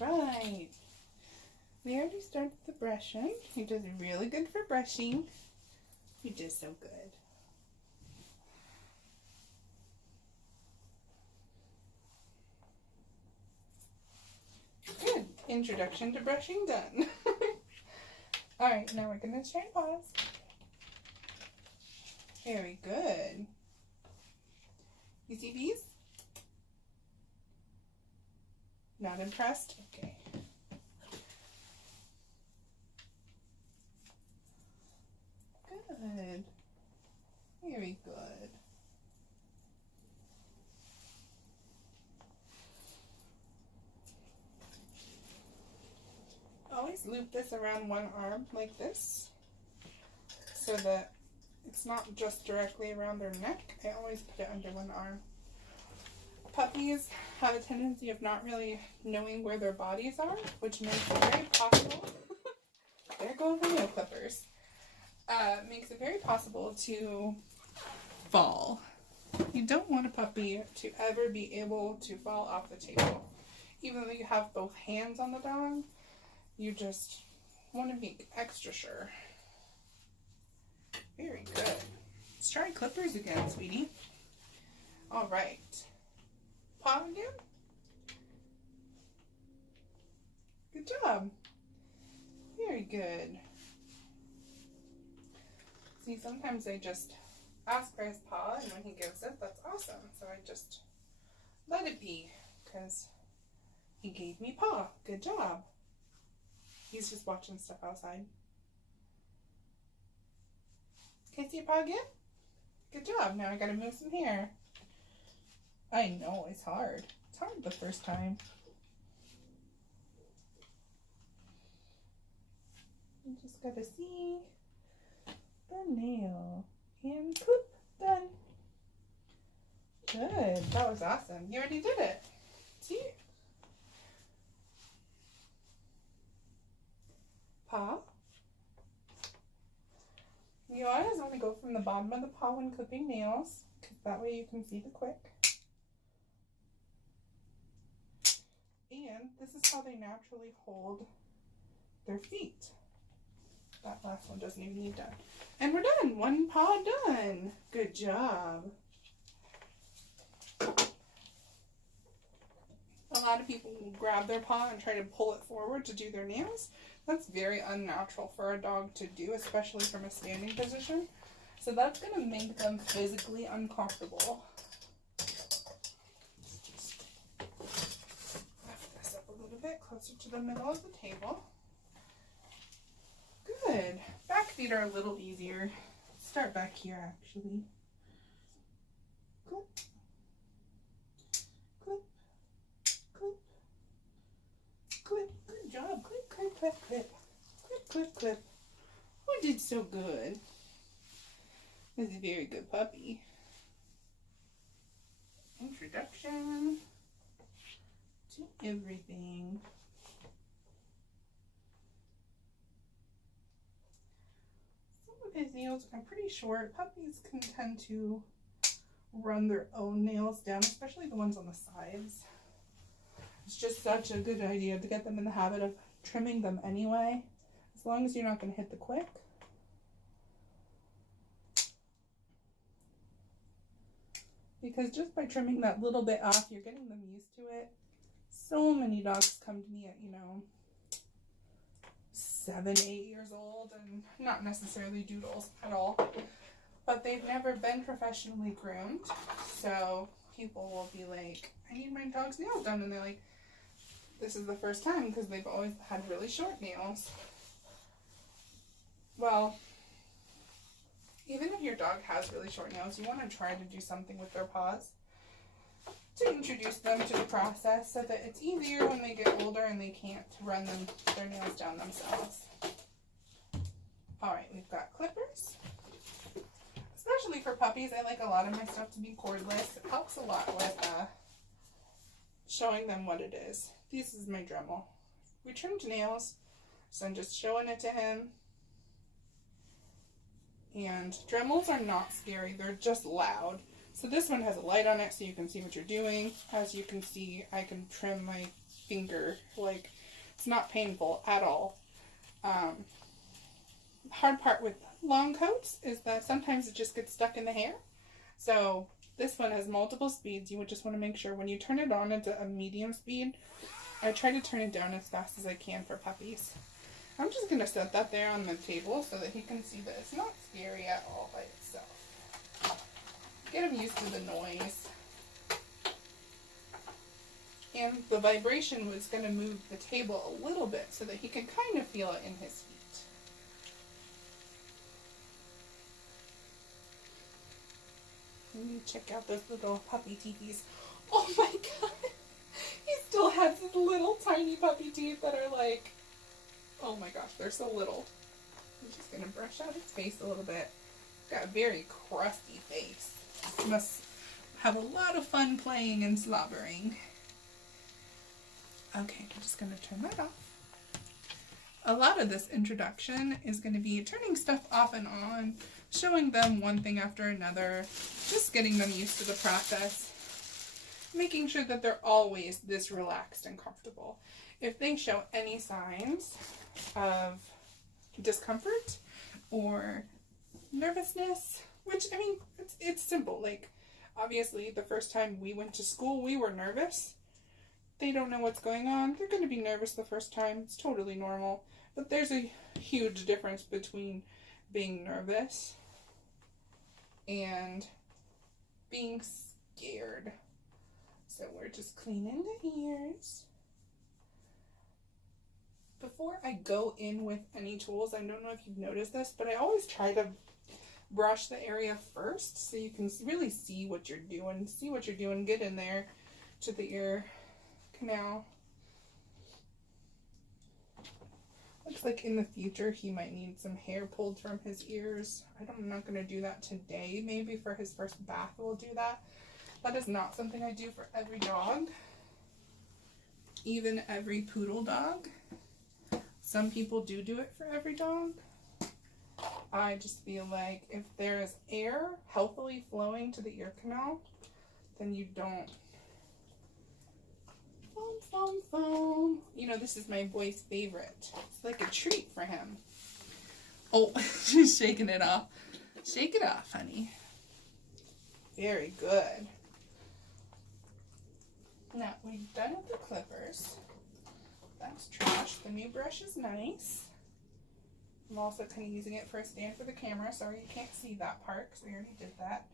right. We already started the brushing. He does really good for brushing. He does so good. Good. Introduction to brushing done. Alright, now we're going to shine paws. Very good. You see these? Not impressed? Okay. Good. Very good. Always loop this around one arm like this so that it's not just directly around their neck. I always put it under one arm. Puppies have a tendency of not really knowing where their bodies are, which makes it very possible. There go the nail clippers. Makes it very possible to fall. You don't want a puppy to ever be able to fall off the table. Even though you have both hands on the dog, you just want to be extra sure. Very good. Let's try clippers again, sweetie. All right. Paw again. Good job. Very good. See, sometimes I just ask for his paw, and when he gives it, that's awesome. So I just let it be, because he gave me paw. Good job. He's just watching stuff outside. Can you see your paw again? Good job. Now I gotta move some hair. I know, it's hard. It's hard the first time. You just gotta see the nail. And clip, done. Good. That was awesome. You already did it. See? Paw. You always want to go from the bottom of the paw when clipping nails, because that way you can see the quick. And this is how they naturally hold their feet. That last one doesn't even need done. And we're done. One paw done. Good job. A lot of people will grab their paw and try to pull it forward to do their nails. That's very unnatural for a dog to do, especially from a standing position. So that's going to make them physically uncomfortable. Just lift this up a little bit closer to the middle of the table. Good. Back feet are a little easier. Start back here, actually. Clip. Clip. Clip. Clip. Good job. Clip, clip, clip, clip. Clip, clip, clip. Who did so good? This is a very good puppy. Introduction to everything. His nails are pretty short. Puppies can tend to run their own nails down, especially the ones on the sides. It's just such a good idea to get them in the habit of trimming them anyway, as long as you're not going to hit the quick. Because just by trimming that little bit off, you're getting them used to it. So many dogs come to me at, 7, 8 years old, and not necessarily doodles at all, but they've never been professionally groomed. So people will be like, I need my dog's nails done, and they're like, this is the first time, because they've always had really short nails. Well, even if your dog has really short nails, you want to try to do something with their paws to introduce them to the process so that it's easier when they get older and they can't run their nails down themselves. Alright, we've got clippers. Especially for puppies, I like a lot of my stuff to be cordless. It helps a lot with showing them what it is. This is my Dremel. We trimmed nails, so I'm just showing it to him. And Dremels are not scary, they're just loud. So this one has a light on it so you can see what you're doing. As you can see, I can trim my finger. Like, it's not painful at all. Hard part with long coats is that sometimes it just gets stuck in the hair. So this one has multiple speeds. You would just want to make sure when you turn it on into a medium speed, I try to turn it down as fast as I can for puppies. I'm just going to set that there on the table so that he can see that it's not scary at all by itself. Get him used to the noise. And the vibration was going to move the table a little bit so that he can kind of feel it in his feet. Check out those little puppy teethies. Oh my god! He still has his little tiny puppy teeth that are like, oh my gosh, they're so little. I'm just gonna brush out his face a little bit. He's got a very crusty face. He must have a lot of fun playing and slobbering. Okay, I'm just gonna turn that off. A lot of this introduction is going to be turning stuff off and on, showing them one thing after another, just getting them used to the process, making sure that they're always this relaxed and comfortable. If they show any signs of discomfort or nervousness, which, I mean, it's simple. Like, obviously, the first time we went to school, we were nervous. They don't know what's going on. They're going to be nervous the first time. It's totally normal. But there's a huge difference between being nervous and being scared. So we're just cleaning the ears. Before I go in with any tools, I don't know if you've noticed this, but I always try to brush the area first so you can really see what you're doing. Get in there to the ear canal. Looks like in the future he might need some hair pulled from his ears. I'm not going to do that today. Maybe for his first bath we'll do that. That is not something I do for every dog. Even every poodle dog. Some people do it for every dog. I just feel like if there is air healthily flowing to the ear canal, then you don't. Foam, foam. You know, this is my boy's favorite. It's like a treat for him. Oh, she's shaking it off. Shake it off, honey. Very good. Now, we're done with the clippers. That's trash. The new brush is nice. I'm also kind of using it for a stand for the camera. Sorry you can't see that part because we already did that.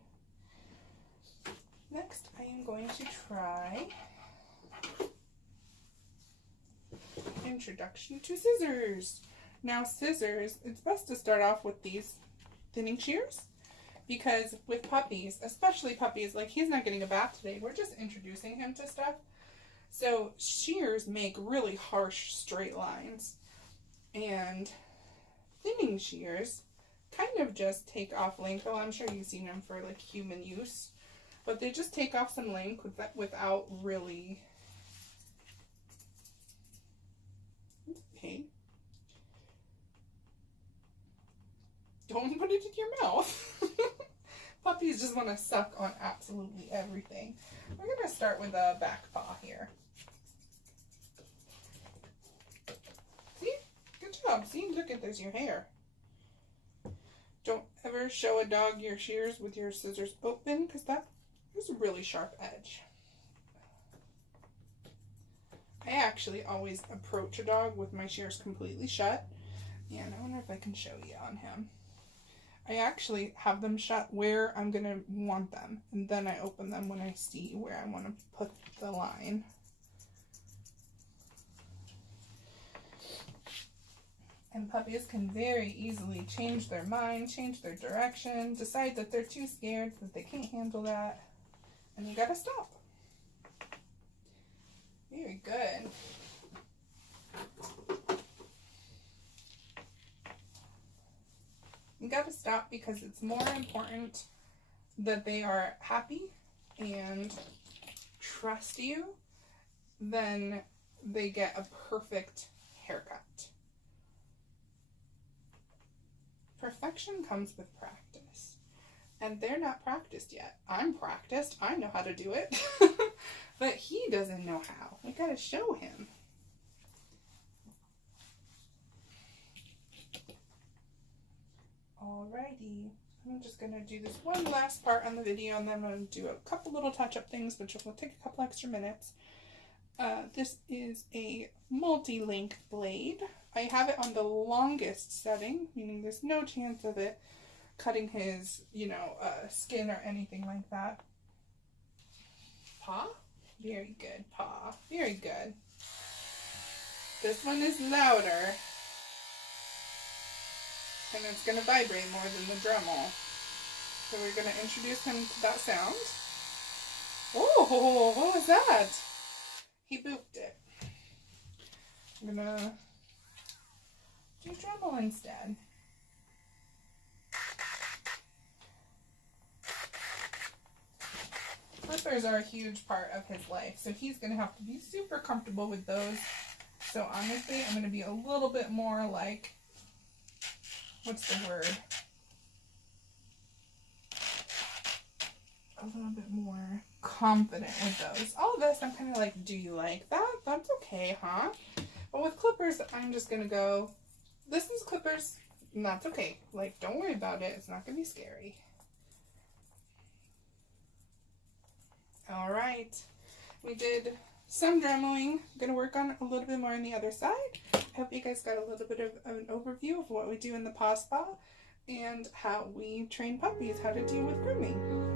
Next, I am going to try introduction to scissors. Now scissors, it's best to start off with these thinning shears because with puppies, especially puppies, like he's not getting a bath today, we're just introducing him to stuff. So shears make really harsh straight lines, and thinning shears kind of just take off length. Well, I'm sure you've seen them for like human use, but they just take off some length without really. Okay. Don't put it in your mouth. Puppies just want to suck on absolutely everything. We're going to start with a back paw here. See? Good job. See? Look at there's your hair. Don't ever show a dog your shears with your scissors open because there's a really sharp edge. I actually always approach a dog with my shears completely shut. And I wonder if I can show you on him. I actually have them shut where I'm going to want them. And then I open them when I see where I want to put the line. And puppies can very easily change their mind, change their direction, decide that they're too scared, that they can't handle that. And you got to stop. Very good. You gotta stop because it's more important that they are happy and trust you than they get a perfect haircut. Perfection comes with practice. And they're not practiced yet. I'm practiced. I know how to do it. But he doesn't know how. We gotta show him. Alrighty. I'm just gonna do this one last part on the video, and then I'm gonna do a couple little touch-up things, which will take a couple extra minutes. This is a multi-length blade. I have it on the longest setting, meaning there's no chance of it cutting his, skin or anything like that. Paw? Very good, Paw. Very good. This one is louder, and it's going to vibrate more than the Dremel. So we're going to introduce him to that sound. Oh, what was that? He booped it. I'm going to do Dremel instead. Clippers are a huge part of his life, so he's going to have to be super comfortable with those. So honestly, I'm going to be a little bit more like, what's the word? A little bit more confident with those. All this, I'm kind of like, do you like that? That's okay, huh? But with clippers, I'm just going to go, this is clippers, and that's okay. Like, don't worry about it. It's not going to be scary. All right. We did some dremeling. I'm going to work on a little bit more on the other side. I hope you guys got a little bit of an overview of what we do in the Paw Spa and how we train puppies how to deal with grooming.